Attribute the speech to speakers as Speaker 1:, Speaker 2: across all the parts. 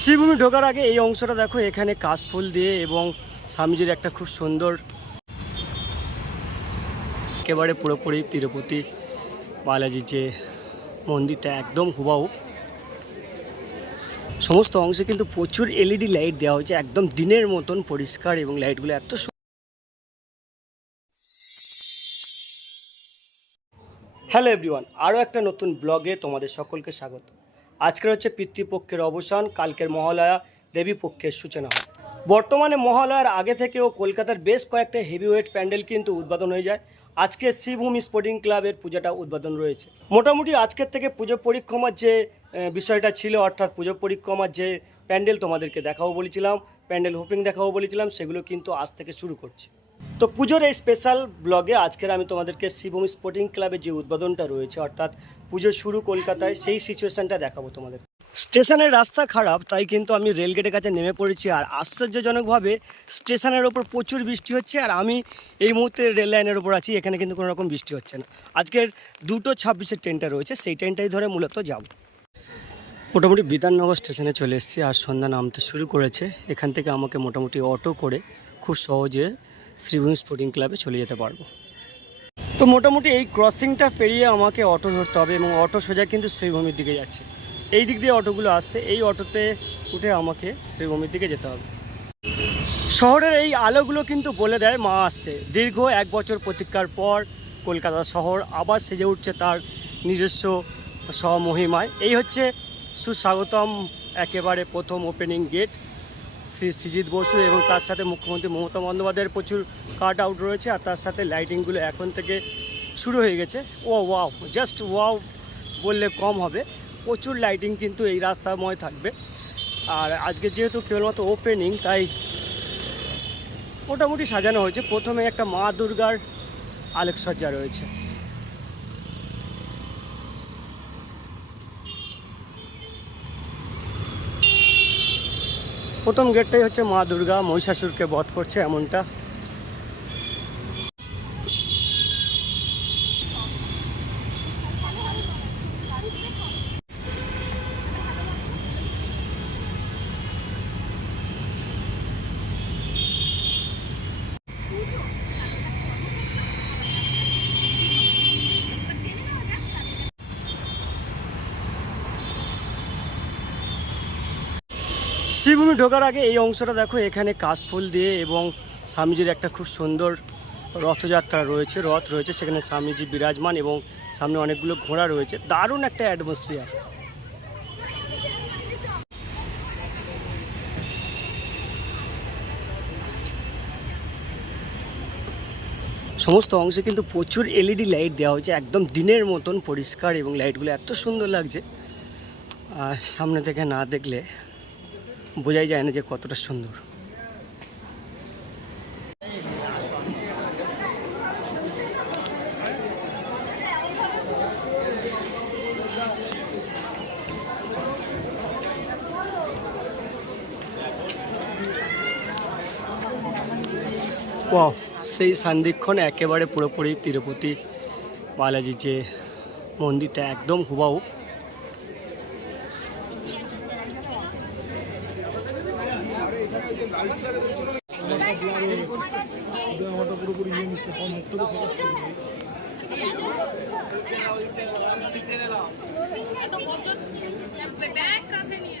Speaker 1: শ্রীভূমি ঢোকার আগে এই অংশটা দেখো, এখানে কাশফুল দিয়ে এবং স্বামীজির একটা খুব সুন্দর একেবারে পুরোপুরি তিরুপতি বালাজির যে মন্দিরটা একদম হুবাহু। সমস্ত অংশে কিন্তু প্রচুর এলইডি লাইট দেওয়া হয়েছে, একদম দিনের মতন পরিষ্কার এবং লাইটগুলো এত হ্যালো এভরিওয়ান আরও একটা নতুন ব্লগে তোমাদের সকলকে স্বাগত। আজকের হচ্ছে পিতৃপক্ষের অবসান, কালকের মহালয়া দেবী পক্ষের সূচনা। হয় বর্তমানে মহালয়ার আগে থেকেও কলকাতার বেশ কয়েকটা হেভিওয়েট প্যান্ডেল কিন্তু উদ্বোধন হয়ে যায়। আজকে শ্রীভূমি স্পোর্টিং ক্লাবের পূজাটা উদ্বোধন রয়েছে। মোটামুটি আজকের থেকে পুজো পরিক্রমার যে বিষয়টা ছিল, অর্থাৎ পুজো পরিক্রমার যে প্যান্ডেল তোমাদেরকে দেখাবো বলেছিলাম, প্যান্ডেল হোপিং দেখাবো বলেছিলাম, সেগুলো কিন্তু আজ থেকে শুরু করছে। তো পুজোর এই স্পেশাল ব্লগে আজকের আমি তোমাদেরকে শিবভূমি স্পোর্টিং ক্লাবের যে উদ্বোধনটা রয়েছে, অর্থাৎ পুজো শুরু কলকাতায়, সেই সিচুয়েশনটা দেখাবো তোমাদের। স্টেশনের রাস্তা খারাপ, তাই কিন্তু আমি রেলগেটের কাছে নেমে পড়েছি আর আশ্চর্যজনকভাবে স্টেশনের ওপর প্রচুর বৃষ্টি হচ্ছে আর আমি এই মুহূর্তে রেল লাইনের ওপর আছি, এখানে কিন্তু কোনো রকম বৃষ্টি হচ্ছে না। আজকের দুটো ছাব্বিশের ট্রেনটা রয়েছে, সেই ট্রেনটাই ধরে মূলত যাব। মোটামুটি বিধাননগর স্টেশনে চলে এসেছি আর সন্ধ্যা নামতে শুরু করেছে। এখান থেকে আমাকে মোটামুটি অটো করে খুব সহজে শ্রীভূমি স্পোর্টিং ক্লাবে চলে যেতে পারব। তো মোটামুটি এই ক্রসিংটা পেরিয়ে আমাকে অটো ধরতে হবে এবং অটো সোজা কিন্তু শ্রীভূমির দিকে যাচ্ছে। এই দিক দিয়ে অটোগুলো আসছে, এই অটোতে উঠে আমাকে শ্রীভূমির দিকে যেতে হবে। শহরের এই আলোগুলো কিন্তু বলে দেয় মা আসছে। দীর্ঘ এক বছর প্রতীক্ষার পর কলকাতা শহর আবার সেজে উঠছে তার নিজস্ব স্বমহিমায়। এই হচ্ছে সুস্বাগতম একেবারে প্রথম ওপেনিং গেট শ্রী সৃজিত বসু এবং তার সাথে মুখ্যমন্ত্রী মমতা বন্দ্যোপাধ্যায়ের প্রচুর কাট আউট রয়েছে আর তার সাথে লাইটিংগুলো এখন থেকে শুরু হয়ে গেছে। ও ওয়াও, জাস্ট ওয়াও বললে কম হবে। প্রচুর লাইটিং কিন্তু এই রাস্তাময় থাকবে। আর আজকে যেহেতু কেবলমাত্র ওপেনিং তাই মোটামুটি সাজানো হয়েছে। প্রথমে একটা মা দুর্গার আলোকসজ্জা রয়েছে। প্রথম গেটটাই হচ্ছে মা দুর্গা মহিষাসুরকে বধ করছে এমনটা। শ্রীভূমি ঢোকার আগে এই অংশটা দেখো, এখানে কাশফুল দিয়ে এবং স্বামীজির একটা খুব সুন্দর রথযাত্রা রয়েছে, রথ রয়েছে, সেখানে স্বামীজি বিরাজমান এবং সামনে অনেকগুলো ঘোড়া রয়েছে। দারুণ একটা অ্যাটমসফিয়ার সমস্ত অংশে কিন্তু প্রচুর এলইডি লাইট দেওয়া হয়েছে, একদম দিনের মতন পরিষ্কার এবং লাইটগুলো এত সুন্দর লাগছে। আর সামনে থেকে না দেখলে বোঝাই যায় না যে কতটা সুন্দর। সেই সান্দিক্ষণ একেবারে পুরোপুরি তিরুপতি বালাজির যে মন্দিরটা একদম হুবাহু।
Speaker 2: ব্যাগ কাঁধে নিয়ে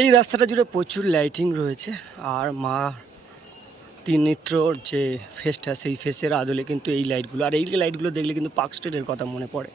Speaker 1: এই রাস্তাটা জুড়ে প্রচুর লাইটিং রয়েছে। আর মা ত্রিনেত্রর যে ফেসটা সেই ফেসের আদলে কিন্তু এই লাইটগুলো আর এই লাইটগুলো দেখলে কিন্তু পার্ক স্ট্রিটের কথা মনে পড়ে।